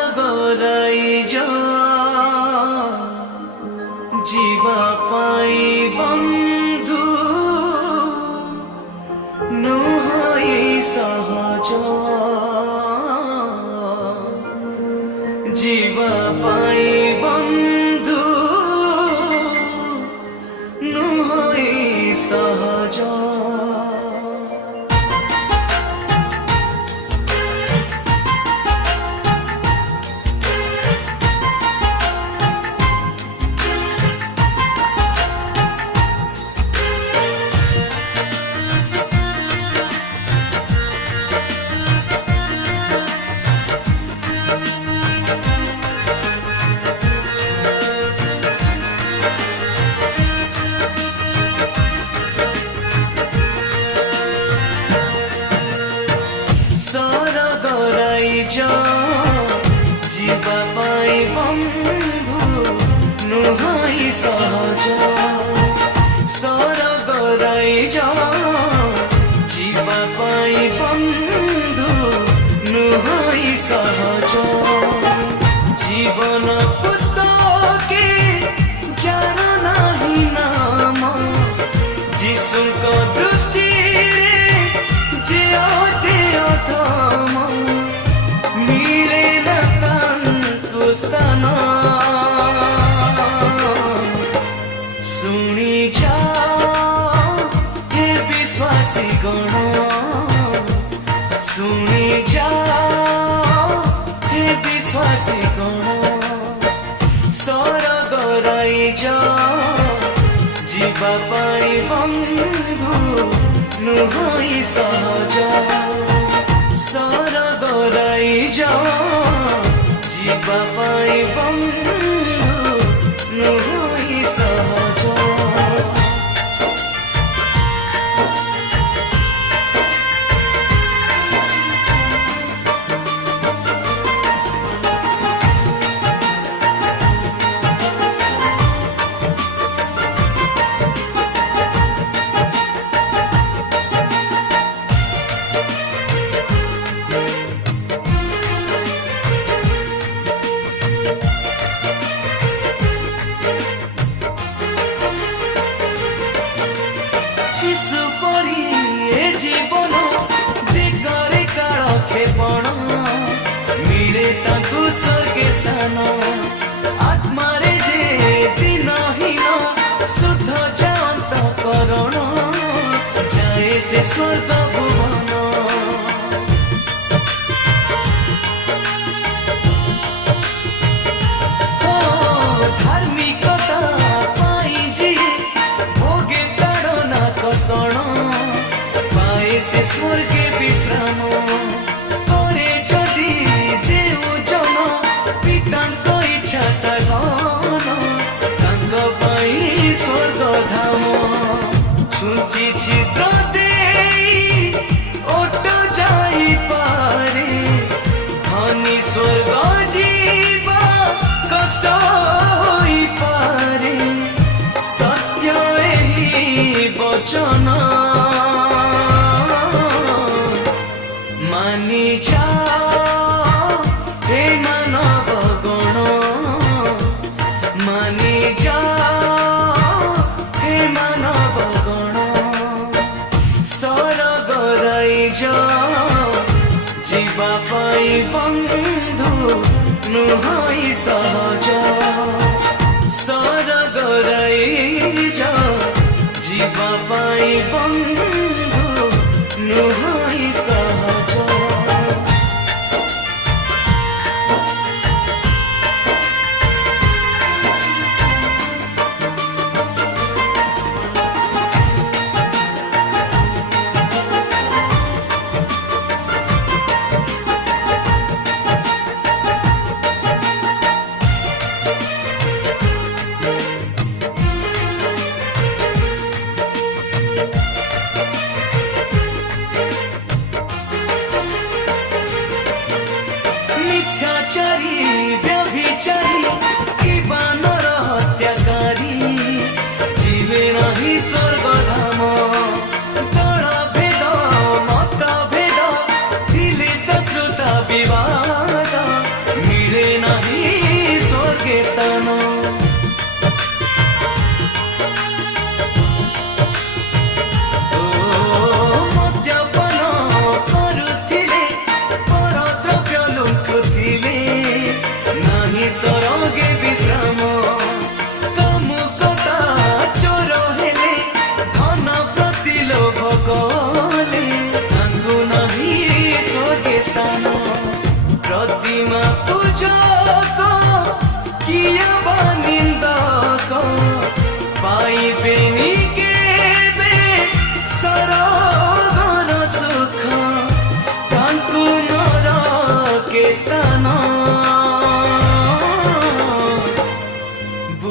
सरगराइज जीवा पाई बंधु नुहई सहज जीवा पाई बंधु नुहई सहज सरगराइज जीवा पाई बंधु नुहई सहज सरगराइज जीवा पाई बंधु नुहई सहज जीवन पुस्तके जार नाही नाम जीशुक दृष्टि जे अटे अधम मिले न तांको स्थान सुनी जा हे विश्वासी गण सुनी जा हे विश्वासी गण सरगराइज जीवा पाई बंधु नुहई सहज सरगराइज जीवा पाई बंधु नुहई सहज शिशु परी ए जीवन जे करे काल खेपण मिले ताकू स्वर्गे स्थान आत्मारे जे दिनहीन शुद्ध जात करण जाए से स्वर्ग भुवन धार्मिकता पाई जी भोगे ताड़ना कसण पाए से स्वर्गे विश्राम करे जदि जेउ जन पितांक इच्छा साधन तांक पाई स्वर्ग धाम छुंची छिद्र देई ओट जाई पारे धनी स्वर्ग जीवा कष्ट होई पारे सत्य एही वचन मानी जा हे मानव गण मानी जा हे मानव गण सरगराइज जीवा पाई बंधु नुहई सहज सरगराइज जीवा पाई बंधु नुहई सहज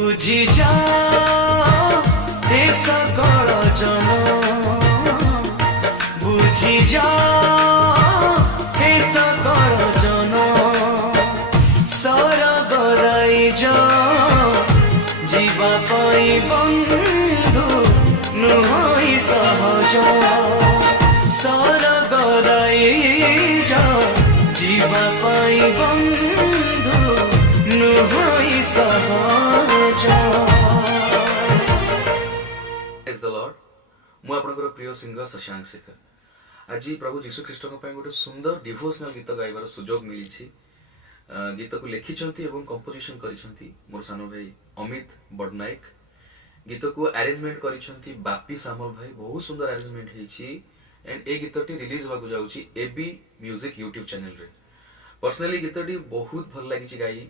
ବୁଝି ଯା ଏ ସକଳ ଜନ ବୁଝି ଯା ଏ ସକଳ ଜନ ସରଗ ରାଇଜ ଯିବା ପାଇଁ ବନ୍ଧୁ ନୁହଁଇ ସହଜ ସରଗ ରାଇଜ ଯିବା ପାଇଁ ବନ୍ଧୁ ନୁହଁଇ ସହଜ। Praise the Lord। ମୁଁ ଆପଣଙ୍କର ପ୍ରିୟ ସିଙ୍ଗର ଶଶାଙ୍କ ଶେଖର। ଆଜି ପ୍ରଭୁ ଯୀଶୁ ଖ୍ରୀଷ୍ଟଙ୍କ ପାଇଁ ଗୋଟେ ସୁନ୍ଦର ଡିଭୋସନାଲ ଗୀତ ଗାଇବାର ସୁଯୋଗ ମିଳିଛି। ଗୀତକୁ ଲେଖିଛନ୍ତି ଏବଂ କମ୍ପୋଜିସନ କରିଛନ୍ତି ମୋର ସାନ ଭାଇ ଅମିତ ବଡନାୟକ। ଗୀତକୁ ଆରେଞ୍ଜମେଣ୍ଟ କରିଛନ୍ତି ବାପି ସାମଲ ଭାଇ। ବହୁତ ସୁନ୍ଦର ଆରେଞ୍ଜମେଣ୍ଟ ହେଇଛି ଏଣ୍ଡ ଏ ଗୀତଟି ରିଲିଜ ହେବାକୁ ଯାଉଛି এবি ମ୍ୟୁଜିକ ୟୁଟ୍ୟୁବ ଚ୍ୟାନେଲରେ। पर्सनाली गीतटी बहुत भल लगी गाई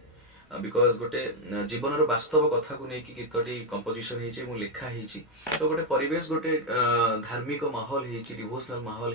बिकज गोटे जीवनर वास्तव कथा को लेकिन गीतटी कंपोजिशन हो लिखा तो गोटे परिवेश गोटे धार्मिक माहौल डिवोशनल माहौल